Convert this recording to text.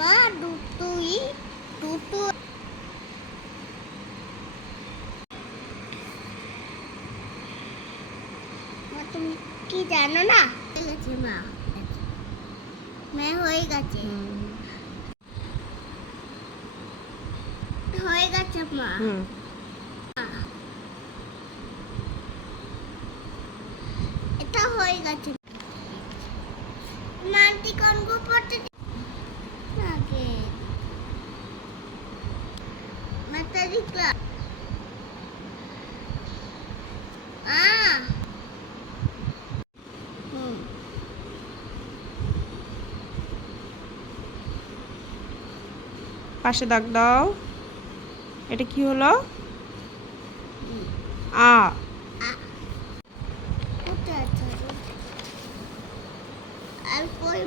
মা দুটোই দুটো মা তুমি কি জানো না হয়ে গেছে মা হয়ে গেছে হয়ে গেছে মা এটা হয়ে গেছে মাটি কনগো পড়তে আগে মাতা দিকলা পাশে দাগ দাও। এটা কি হলো? আ কোথায় আছে আর কই